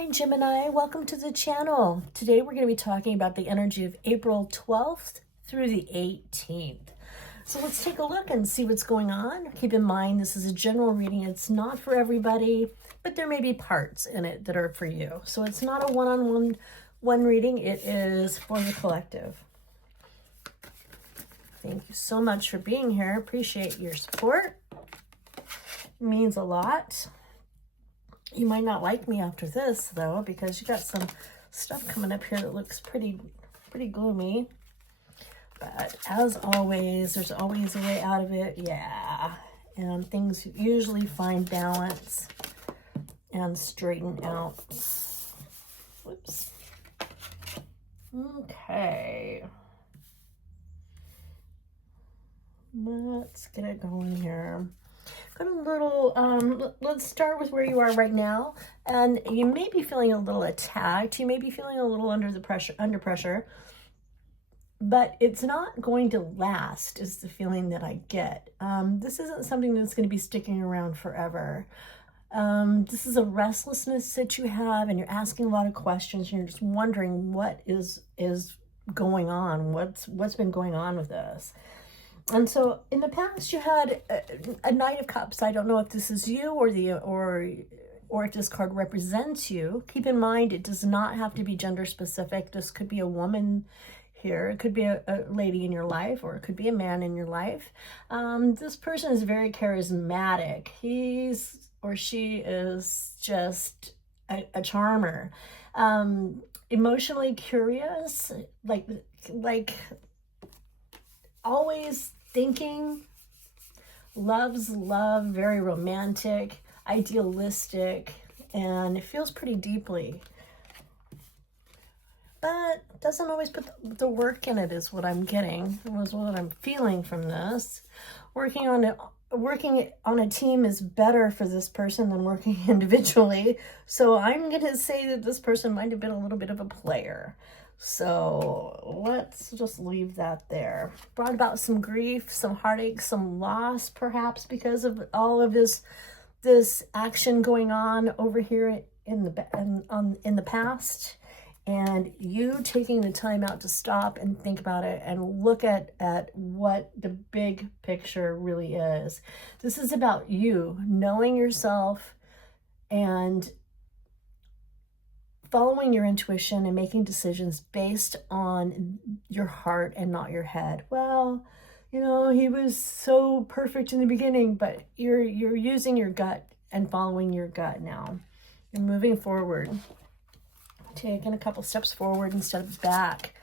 Hi Gemini, welcome to the channel. Today we're going to be talking about the energy of April 12th through the 18th. So let's take a look and see what's going on. Keep in mind this is a general reading. It's not for everybody, but there may be parts in it that are for you. So it's not a one-on-one reading. It is for the collective. Thank you so much for being here. Appreciate your support. It means a lot. You might not like me after this, though, because you got some stuff coming up here that looks pretty gloomy. But as always, there's always a way out of it. Yeah. And things usually find balance and straighten out. Whoops. Okay. Let's get it going here. Got a little, let's start with where you are right now. And you may be feeling a little attacked. You may be feeling a little under pressure, but it's not going to last is the feeling that I get. This isn't something that's going to be sticking around forever. This is a restlessness that you have, and you're asking a lot of questions. And you're just wondering what is going on. What's been going on with this? And so in the past you had a Knight of Cups. I don't know if this is you or if this card represents you. Keep in mind it does not have to be gender specific. This could be a woman here. It could be a lady in your life, or it could be a man in your life. This person is very charismatic. He's or she is just a charmer. Emotionally curious, like always thinking, loves love, very romantic, idealistic, and it feels pretty deeply. But doesn't always put the work in it is what I'm getting. It was what I'm feeling from this. Working on a team is better for this person than working individually. So I'm going to say that this person might have been a little bit of a player. So let's just leave that there. Brought about some grief, some heartache, some loss, perhaps because of all of this action going on over here in the past, and you taking the time out to stop and think about it and look at what the big picture really is. This is about you knowing yourself and following your intuition and making decisions based on your heart and not your head. Well, you know, he was so perfect in the beginning, but you're using your gut and following your gut now. You're moving forward, taking a couple steps forward instead of back.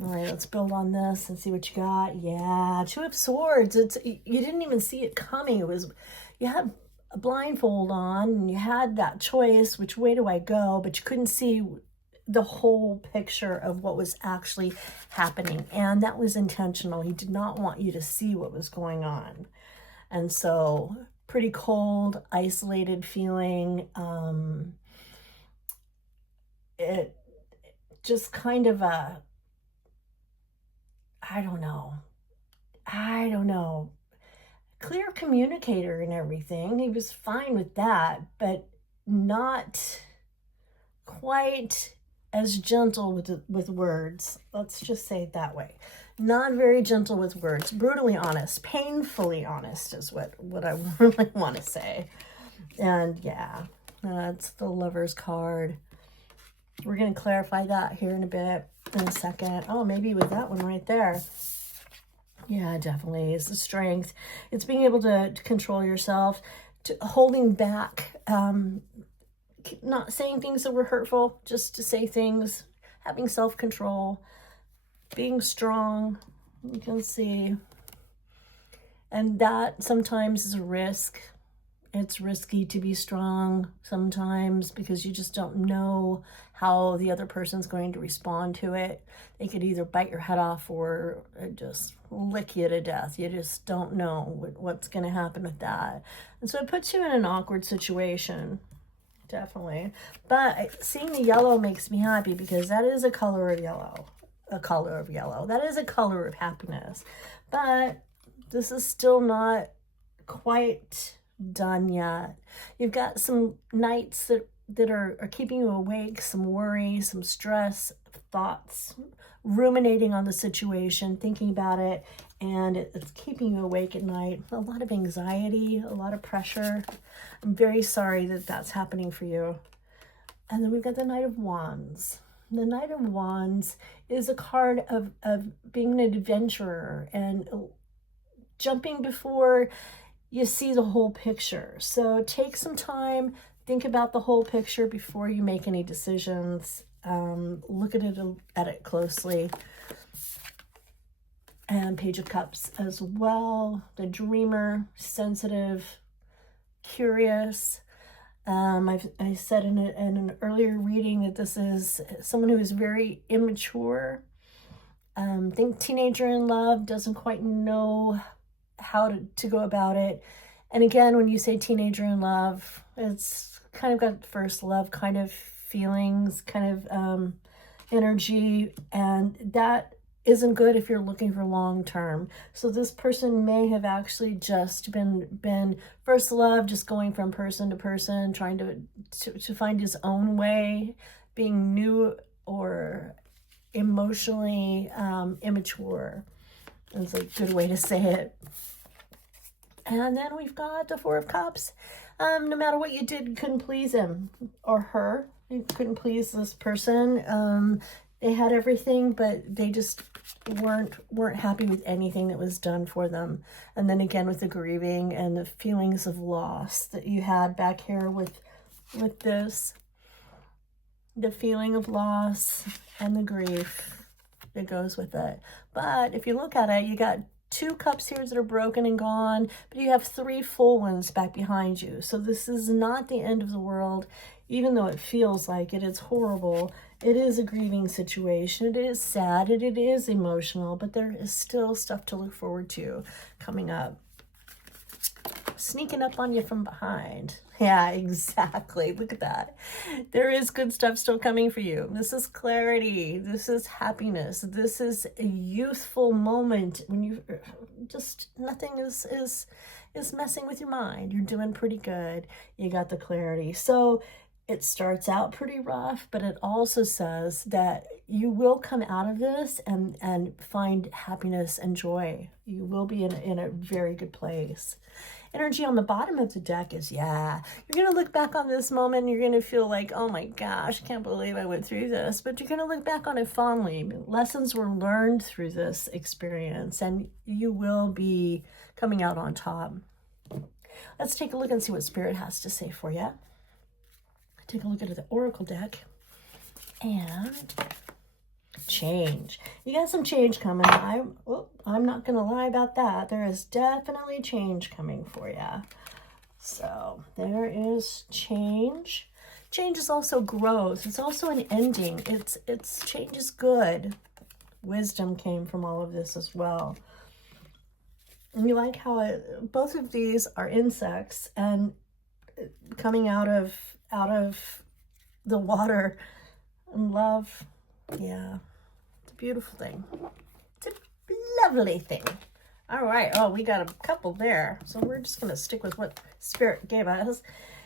All right, let's build on this and see what you got. Yeah, Two of Swords. You didn't even see it coming. You had a blindfold on and you had that choice, which way do I go, but you couldn't see the whole picture of what was actually happening, and that was intentional. He did not want you to see what was going on. And so pretty cold, isolated feeling. It just kind of I don't know, clear communicator and everything. He was fine with that, but not quite as gentle with words. Let's just say it that way. Not very gentle with words. Brutally honest, painfully honest is what I really want to say. And yeah, that's the Lover's card. We're going to clarify that here in a second. Oh, maybe with that one right there. Yeah, definitely. It's the strength. It's being able to control yourself, to holding back, not saying things that were hurtful, just to say things, having self-control, being strong. You can see. And that sometimes is a risk. It's risky to be strong sometimes because you just don't know how the other person's going to respond to it. They could either bite your head off or just lick you to death. You just don't know what's going to happen with that. And so it puts you in an awkward situation, definitely. But seeing the yellow makes me happy because that is a color of yellow. A color of yellow. That is a color of happiness. But this is still not quite done yet. You've got some knights that are keeping you awake, some worry, some stress, thoughts, ruminating on the situation, thinking about it, and it's keeping you awake at night. A lot of anxiety, a lot of pressure. I'm very sorry that that's happening for you. And then we've got the Knight of Wands. The Knight of Wands is a card of being an adventurer and jumping before you see the whole picture. So take some time, think about the whole picture before you make any decisions. Look at it closely. And Page of Cups as well. The dreamer, sensitive, curious. I said in an earlier reading that this is someone who is very immature. Think teenager in love, doesn't quite know how to go about it. And again, when you say teenager in love, it's kind of got first love kind of feelings, kind of energy, and that isn't good if you're looking for long term. So this person may have actually just been first love, just going from person to person, trying to find his own way, being new or emotionally immature. That's a good way to say it. And then we've got the Four of Cups. No matter what you did, you couldn't please him or her. You couldn't please this person. They had everything, but they just weren't happy with anything that was done for them. And then again with the grieving and the feelings of loss that you had back here with this, the feeling of loss and the grief that goes with it. But if you look at it, you got 2 cups here that are broken and gone, but you have 3 full ones back behind you. So this is not the end of the world, even though it feels like it. It's horrible. It is a grieving situation. It is sad. It is emotional, but there is still stuff to look forward to coming up. Sneaking up on you from behind. Yeah, exactly. Look at that. There is good stuff still coming for you. This is clarity. This is happiness. This is a youthful moment when you just, nothing is messing with your mind. You're doing pretty good. You got the clarity. So it starts out pretty rough, but it also says that you will come out of this and find happiness and joy. You will be in a very good place. Energy on the bottom of the deck is, yeah, you're going to look back on this moment and you're going to feel like, oh my gosh, I can't believe I went through this. But you're going to look back on it fondly. Lessons were learned through this experience and you will be coming out on top. Let's take a look and see what Spirit has to say for you. Take a look at the Oracle deck and change. You got some change coming. I'm not going to lie about that. There is definitely change coming for you. So there is change. Change is also growth. It's also an ending. It's change is good. Wisdom came from all of this as well. And you like how both of these are insects and coming out of the water and love. Yeah, it's a beautiful thing. It's a lovely thing. All right. Oh, we got a couple there. So we're just going to stick with what Spirit gave us.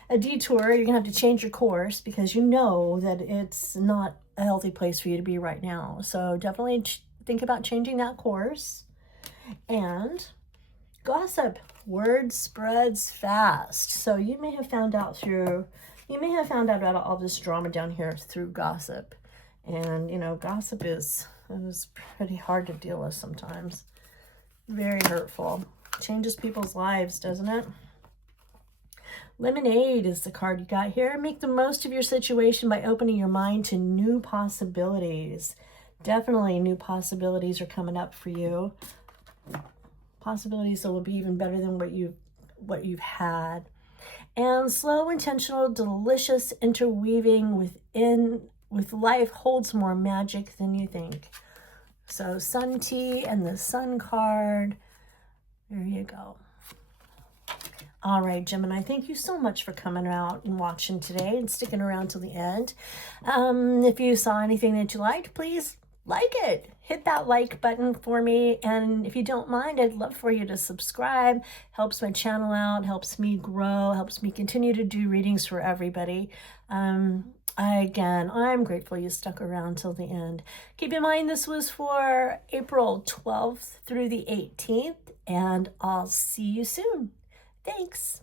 A detour, you're going to have to change your course because you know that it's not a healthy place for you to be right now. So definitely think about changing that course. And gossip. Word spreads fast. So you may have found out about all this drama down here through gossip. And, you know, gossip is pretty hard to deal with sometimes. Very hurtful. Changes people's lives, doesn't it? Lemonade is the card you got here. Make the most of your situation by opening your mind to new possibilities. Definitely new possibilities are coming up for you. Possibilities that will be even better than what you've had. And slow, intentional, delicious interweaving with life holds more magic than you think. So Sun Tea and the Sun card. There you go. All right, Gemini, thank you so much for coming out and watching today and sticking around till the end. If you saw anything that you liked, please like it. Hit that like button for me. And if you don't mind, I'd love for you to subscribe. Helps my channel out, helps me grow, helps me continue to do readings for everybody. Again, I'm grateful you stuck around till the end. Keep in mind, this was for April 12th through the 18th, and I'll see you soon. Thanks.